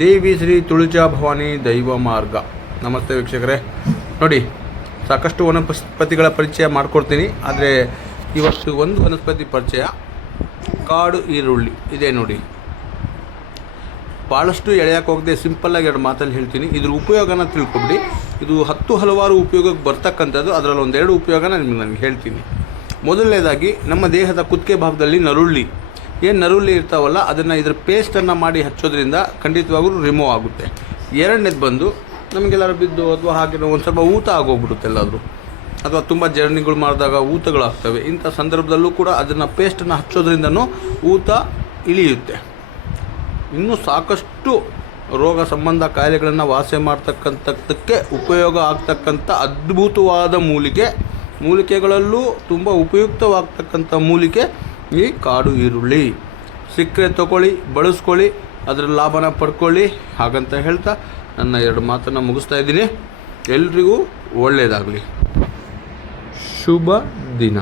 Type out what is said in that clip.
ದೇವಿ ಶ್ರೀ ತುಳಜಾ ಭವಾನಿ ದೈವ ಮಾರ್ಗ. ನಮಸ್ತೆ ವೀಕ್ಷಕರೇ, ನೋಡಿ ಸಾಕಷ್ಟು ವನಸ್ಪತಿಗಳ ಪರಿಚಯ ಮಾಡಿಕೊಡ್ತೀನಿ. ಆದರೆ ಇವತ್ತು ಒಂದು ವನಸ್ಪತಿ ಪರಿಚಯ, ಕಾಡು ಈರುಳ್ಳಿ ಇದೆ ನೋಡಿ. ಭಾಳಷ್ಟು ಎಳೆಯಕ್ಕೆ ಹೋಗದೆ ಸಿಂಪಲ್ಲಾಗಿ ಎರಡು ಮಾತಲ್ಲಿ ಹೇಳ್ತೀನಿ. ಇದ್ರ ಉಪಯೋಗನ ತಿಳ್ಕೊಬಿಡಿ. ಇದು ಹಲವಾರು ಉಪಯೋಗಕ್ಕೆ ಬರ್ತಕ್ಕಂಥದ್ದು. ಅದರಲ್ಲಿ ಒಂದೆರಡು ಉಪಯೋಗನ ನನಗೆ ಹೇಳ್ತೀನಿ. ಮೊದಲನೇದಾಗಿ, ನಮ್ಮ ದೇಹದ ಕುತ್ತಿಗೆ ಭಾಗದಲ್ಲಿ ನರುಳ್ಳಿ ಇರ್ತಾವಲ್ಲ, ಅದನ್ನು ಇದ್ರ ಪೇಸ್ಟನ್ನು ಮಾಡಿ ಹಚ್ಚೋದ್ರಿಂದ ಖಂಡಿತವಾಗೂ ರಿಮೂವ್ ಆಗುತ್ತೆ. ಎರಡನೇದು ಬಂದು, ನಮಗೆಲ್ಲರೂ ಬಿದ್ದು ಅಥವಾ ಹಾಗೆ ಒಂದು ಸ್ವಲ್ಪ ಊತ ಆಗೋಗ್ಬಿಡುತ್ತೆ ಎಲ್ಲಾದರೂ, ಅಥವಾ ತುಂಬ ಜರ್ನಿಗಳು ಮಾಡಿದಾಗ ಊತಗಳಾಗ್ತವೆ. ಇಂಥ ಸಂದರ್ಭದಲ್ಲೂ ಕೂಡ ಅದನ್ನು ಪೇಸ್ಟನ್ನು ಹಚ್ಚೋದ್ರಿಂದನೂ ಊತ ಇಳಿಯುತ್ತೆ. ಇನ್ನೂ ಸಾಕಷ್ಟು ರೋಗ ಸಂಬಂಧ ಕಾಯಿಲೆಗಳನ್ನು ವಾಸಿ ಮಾಡ್ತಕ್ಕಂಥದ್ದಕ್ಕೆ ಉಪಯೋಗ ಆಗ್ತಕ್ಕಂಥ ಅದ್ಭುತವಾದ ಮೂಲಿಕೆಗಳಲ್ಲೂ ತುಂಬ ಉಪಯುಕ್ತವಾಗ್ತಕ್ಕಂಥ ಮೂಲಿಕೆ ಈ ಕಾಡು ಈರುಳ್ಳಿ. ಸಿಕ್ಕರೆ ತಗೊಳ್ಳಿ, ಬಳಸ್ಕೊಳ್ಳಿ, ಅದರ ಲಾಭನ ಪಡ್ಕೊಳ್ಳಿ. ಹಾಗಂತ ಹೇಳ್ತಾ ನನ್ನ ಎರಡು ಮಾತನ್ನು ಮುಗಿಸ್ತಾ ಇದ್ದೀನಿ. ಎಲ್ರಿಗೂ ಒಳ್ಳೆಯದಾಗಲಿ. ಶುಭ ದಿನ.